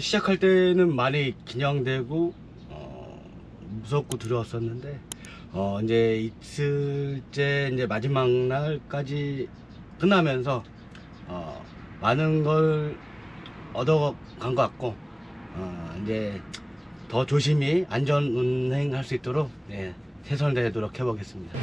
시작할 때는 많이 긴장되고 무섭고 두려웠었는데 이제 이틀째 이제 마지막 날까지 끝나면서 많은 걸 얻어간 것 같고 이제 더 조심히 안전 운행할 수 있도록 최선을 다해 노력해 보겠습니다.